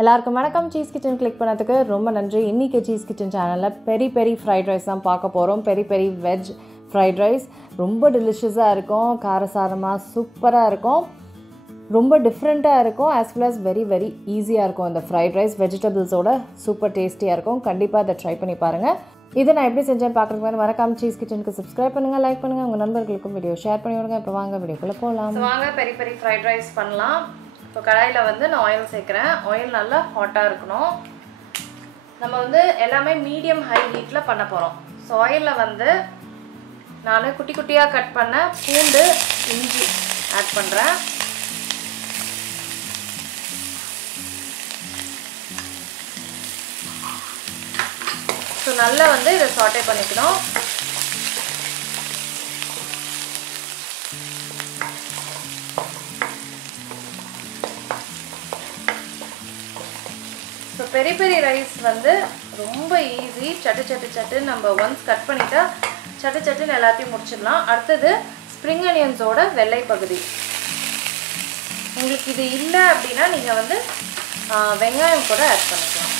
எல்லாருக்கும் வணக்கம். Cheese kitchen click பண்ணதுக்கு ரொம்ப நன்றி. இன்றைக்கி சீஸ் கிச்சன் சேனலில் பெரி பெரி ஃப்ரைட் ரைஸ் தான் பார்க்க போகிறோம். பெரி பெரி வெஜ் ஃப்ரைட் ரைஸ் ரொம்ப டெலிஷியஸாக இருக்கும், காரசாரமாக சூப்பராக இருக்கும், ரொம்ப டிஃப்ரெண்ட்டாக இருக்கும், as well as very very ஈஸியாக இருக்கும். இந்த ஃப்ரைட் ரைஸ் வெஜிடபிள்ஸோட சூப்பர் டேஸ்டியாக இருக்கும். கண்டிப்பாக அதை ட்ரை பண்ணி பாருங்கள். இதை நான் எப்படி செஞ்சேன்னு பார்க்குறதுக்கு மாதிரி மறக்காம சீஸ் கிச்சனுக்கு சப்ஸ்கிரைப் பண்ணுங்கள், லைக் பண்ணுங்கள், உங்கள் நண்பர்களுக்கும் வீடியோ ஷேர் பண்ணி விடுங்க. இப்போ வாங்க வீடியோக்குள்ளே போகலாம். வாங்க பெரி பெரி ஃப்ரைட் ரைஸ் பண்ணலாம். இப்போ கடாயில் வந்து நான் ஆயில் சேர்க்குறேன். ஆயில் நல்லா ஹாட்டாக இருக்கணும். நம்ம வந்து எல்லாமே மீடியம் ஹை ஹீட்டில் பண்ண போகிறோம். ஸோ ஆயிலில் வந்து நான் குட்டி குட்டியாக கட் பண்ண பூண்டு இஞ்சி ஆட் பண்ணுறேன். ஸோ நல்லா வந்து இதை சாட்டே பண்ணிக்கணும். ஸோ பெரி பெரி ரைஸ் வந்து ரொம்ப ஈஸி. சட்டு சட்டு சட்டு நம்ம ஒன்ஸ் கட் பண்ணிட்டா சட்டு சட்டுன்னு எல்லாத்தையும் முடிச்சிடலாம். அடுத்தது ஸ்ப்ரிங் அனியன்ஸோட வெள்ளை பகுதி. உங்களுக்கு இது இல்லை அப்படின்னா நீங்கள் வந்து வெங்காயம் கூட ஆட் பண்ணிக்கலாம்.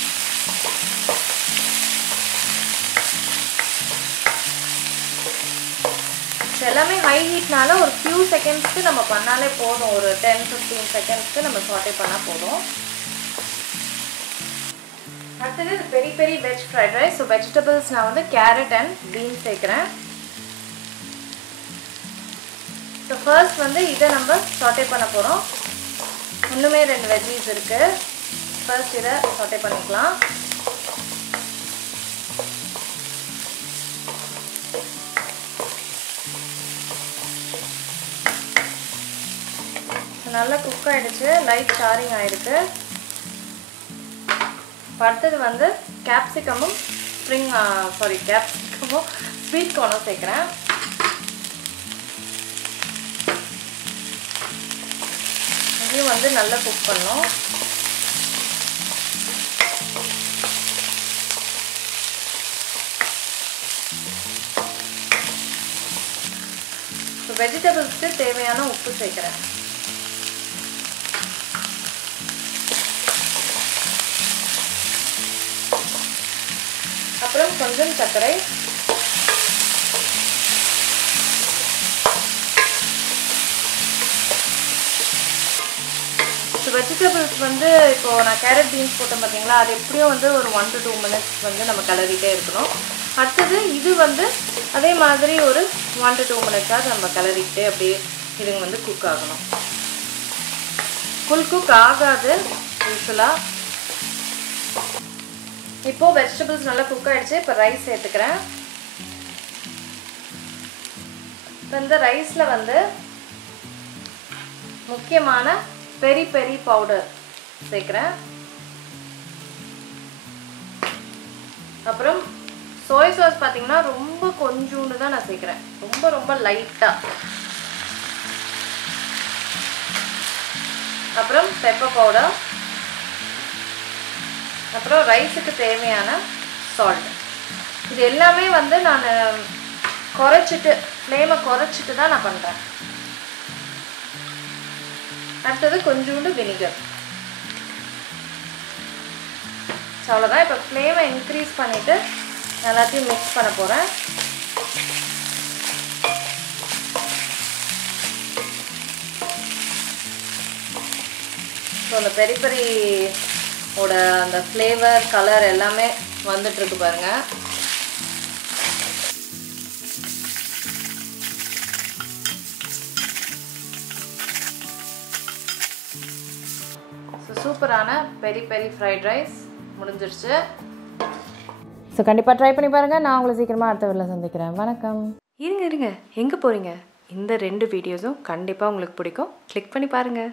எல்லாமே ஹை ஹீட்னால ஒரு ஃபியூ செகண்ட்ஸ்க்கு நம்ம பண்ணாலே போதும். ஒரு 10-15 செகண்ட்ஸ்க்கு நம்ம சாட்டே பண்ணால் போதும். அடுத்தது இது பெரி பெரி veg fried rice. So vegetables நான் வந்து கேரட் அண்ட் பீன்ஸ் சேர்க்குறேன். ஸோ ஃபர்ஸ்ட் வந்து இதை நம்ம சாட்டே பண்ண போகிறோம். இன்னுமே 2 வெஜ்ஜீஸ் இருக்குது. ஃபர்ஸ்ட் இதை சாட்டே பண்ணிக்கலாம். நல்லா குக் ஆகிடுச்சு, லைட் சாரிங் ஆகிருக்கு. அடுத்தது வந்து கேப்சிகமும் ஸ்வீட் கார்னும் சேர்க்குறேன். இதையும் வந்து நல்லா குக் பண்ணணும். வெஜிடபிள்ஸ்க்கு தேவையான உப்பு சேர்க்குறேன். அப்புறம் கொஞ்சம் சர்க்கரை, வெஜிடபிள்ஸ் வந்து இப்போது நான் கேரட் பீன்ஸ் போட்டேன் பார்த்தீங்களா, அது எப்படியும் வந்து ஒரு 1 to 2 minutes வந்து நம்ம கிளறிட்டே இருக்கணும். அடுத்தது இது வந்து அதே மாதிரி ஒரு 1 to 2 minutes நம்ம கிளறிக்கிட்டே அப்படியே இதுங்க வந்து குக் ஆகணும். ஃபுல் குக் ஆகாது யூஸ்வலாக. இப்போது வெஜிடபிள்ஸ் நல்லா குக் ஆகிடுச்சு. இப்போ ரைஸ் சேர்த்துக்கிறேன். இப்போ இந்த ரைஸில் வந்து முக்கியமான பெரி பெரி பவுடர் சேர்க்குறேன். அப்புறம் சோய் சாஸ் பார்த்தீங்கன்னா ரொம்ப கொஞ்சோண்டு தான் நான் சேர்க்குறேன், ரொம்ப ரொம்ப லைட்டாக. அப்புறம் பெப்பர் பவுடர், அப்புறம் ரைஸுக்கு தேவையான சால்ட். இது எல்லாமே வந்து நான் ஃப்ளேமை குறைச்சிட்டு தான் நான் பண்ணுறேன். அடுத்தது கொஞ்சோண்டு வினிகர். அவ்வளோதான். இப்போ ஃப்ளேமை இன்க்ரீஸ் பண்ணிவிட்டு எல்லாத்தையும் மிக்ஸ் பண்ண போகிறேன். ஸோ அந்த பெரி பெரி ஓட அந்த ஃப்ளேவர் கலர் எல்லாமே வந்துட்டுருக்கு பாருங்கள். ஸோ சூப்பரான பெரி பெரி ஃப்ரைட் ரைஸ் முடிஞ்சிருச்சு. ஸோ கண்டிப்பாக ட்ரை பண்ணி பாருங்கள். நான் உங்களை சீக்கிரமாக அடுத்த வீடியோவில் சந்திக்கிறேன். வணக்கம். இருங்க எங்கே போகிறீங்க? இந்த 2 வீடியோஸும் கண்டிப்பாக உங்களுக்கு பிடிக்கும். கிளிக் பண்ணி பாருங்கள்.